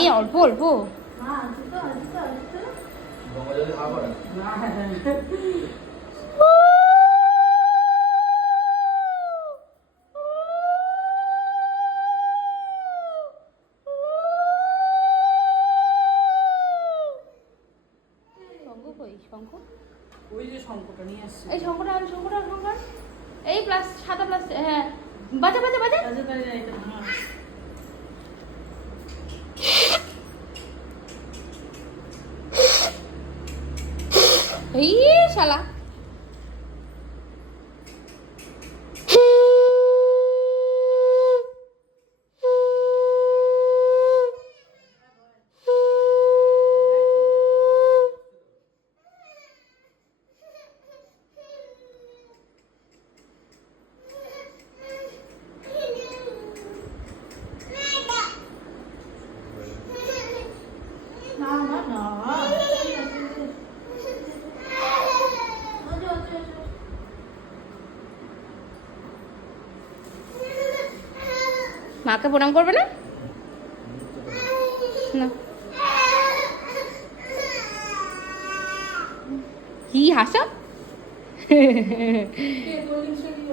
এই অল্প অল্প শঙ্খ ওই যে শঙ্খটা নিয়ে আসছে। এই শঙ্খটা এই প্লাস সাদা প্লাস হ্যাঁ বাজা বাজা বাজা এই শালা মাকে প্রণাম করবে না না কি হাসা